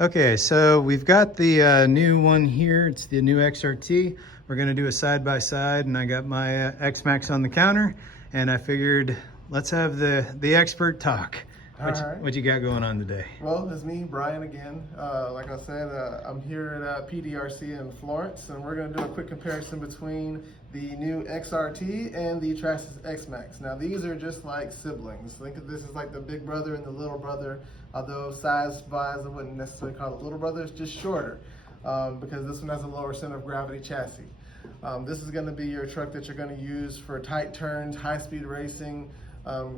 Okay, so we've got the new one here. It's the new XRT. We're gonna do a side-by-side, and I got my Xmaxx on the counter, and I figured let's have the expert talk. All right. What you got going on today? Well, it's me, Brian, again. Like I said, I'm here at PDRC in Florence, and we're going to do a quick comparison between the new XRT and the Traxxas Xmaxx. Now, these are just like siblings. Think of this as like the big brother and the little brother, although size-wise, I wouldn't necessarily call it little brother. It's just shorter because this one has a lower center of gravity chassis. This is going to be your truck that you're going to use for tight turns, high-speed racing.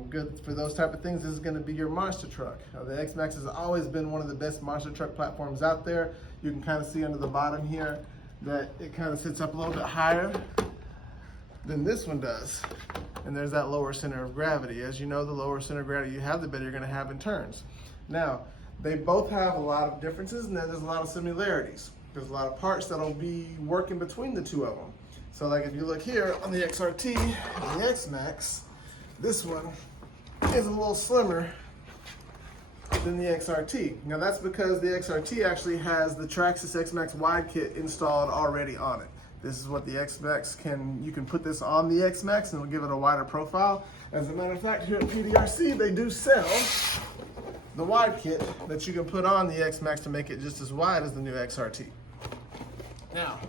Good for those type of things. This is going to be your monster truck. The Xmaxx has always been one of the best monster truck platforms out there. You can kind of see under the bottom here that it kind of sits up a little bit higher than this one does. And there's that lower center of gravity. As you know, the lower center of gravity you have, the better you're going to have in turns. Now, they both have a lot of differences, and then there's a lot of similarities. There's a lot of parts that'll be working between the two of them. So like if you look here on the XRT and the Xmaxx, this one is a little slimmer than the XRT. Now that's because the XRT actually has the Traxxas Xmaxx wide kit installed already on it. This is what the Xmaxx you can put this on the Xmaxx and it'll give it a wider profile. As a matter of fact, here at PDRC, they do sell the wide kit that you can put on the Xmaxx to make it just as wide as the new XRT. Now,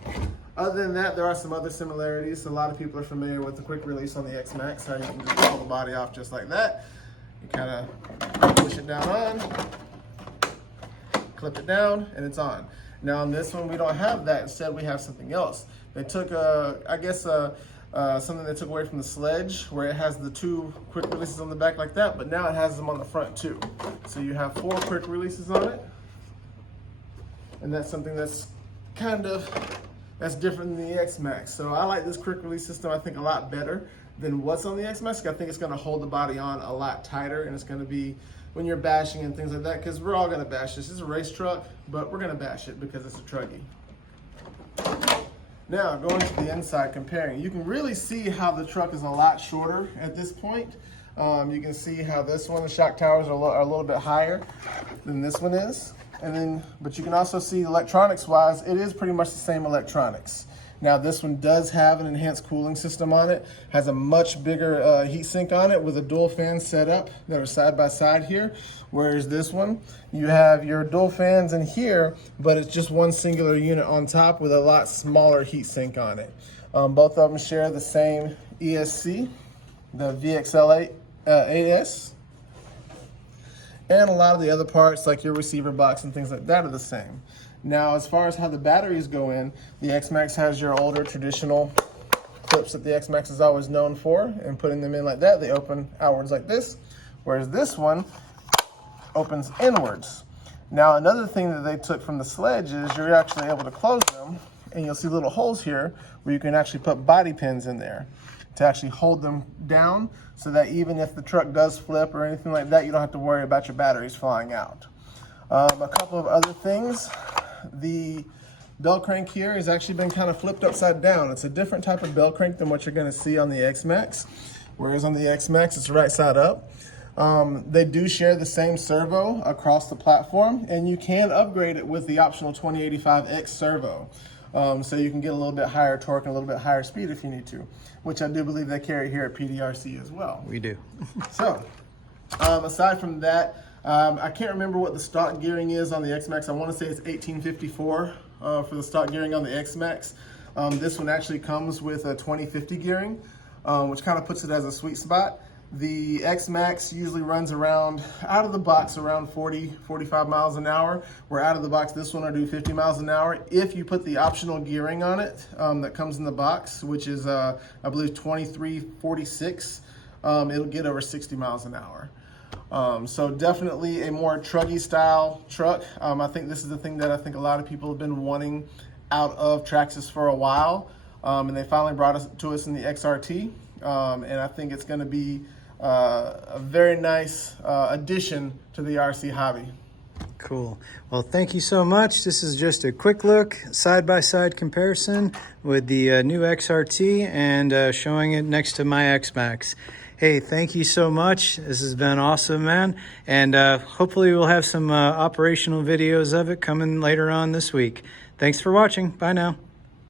other than that, there are some other similarities. A lot of people are familiar with the quick release on the Xmaxx, how you can just pull the body off just like that. You kind of push it down on, clip it down, and it's on. Now on this one, we don't have that. Instead, we have something else. They took, something they took away from the Sledge, where it has the two quick releases on the back like that, but now it has them on the front too. So you have 4 quick releases on it, and that's something that's that's different than the Xmaxx. So I like this quick release system, I think, a lot better than what's on the Xmaxx. I think it's gonna hold the body on a lot tighter, and it's gonna be, when you're bashing and things like that, because we're all gonna bash this. It's a race truck, but we're gonna bash it because it's a truggy. Now, going to the inside, comparing, you can really see how the truck is a lot shorter at this point. You can see how this one, the shock towers are a little bit higher than this one is. But you can also see electronics-wise, it is pretty much the same electronics. Now this one does have an enhanced cooling system on it, has a much bigger heat sink on it with a dual fan setup that are side by side here. Whereas this one, you have your dual fans in here, but it's just one singular unit on top with a lot smaller heat sink on it. Both of them share the same ESC, the VXL8 AS. And a lot of the other parts, like your receiver box and things like that, are the same. Now, as far as how the batteries go in, the Xmaxx has your older traditional clips that the Xmaxx is always known for, and putting them in like that, they open outwards like this, whereas this one opens inwards. Now, another thing that they took from the Sledge is you're actually able to close them, and you'll see little holes here where you can actually put body pins in there to actually hold them down, so that even if the truck does flip or anything like that, you don't have to worry about your batteries flying out. A couple of other things. The bell crank here has actually been kind of flipped upside down. It's a different type of bell crank than what you're going to see on the Xmaxx, whereas on the Xmaxx it's right side up. They do share the same servo across the platform, and you can upgrade it with the optional 2085X servo. So you can get a little bit higher torque and a little bit higher speed if you need to, which I do believe they carry here at PDRC as well. We do. So, aside from that, I can't remember what the stock gearing is on the Xmaxx. I want to say it's 1854 for the stock gearing on the Xmaxx. This one actually comes with a 2050 gearing, which kind of puts it as a sweet spot. The Xmaxx usually runs around, out of the box, around 40, 45 miles an hour. Where out of the box, this one will do 50 miles an hour. If you put the optional gearing on it that comes in the box, which is, I believe, 2346, it'll get over 60 miles an hour. So definitely a more truggy style truck. I think this is the thing that I think a lot of people have been wanting out of Traxxas for a while. And they finally brought it to us in the XRT. And I think it's going to be a very nice addition to the RC hobby. Cool. Well, thank you so much. This is just a quick look, side-by-side comparison with the new XRT and showing it next to my Xmaxx. Hey, thank you so much. This has been awesome, man. And hopefully we'll have some operational videos of it coming later on this week. Thanks for watching. Bye now.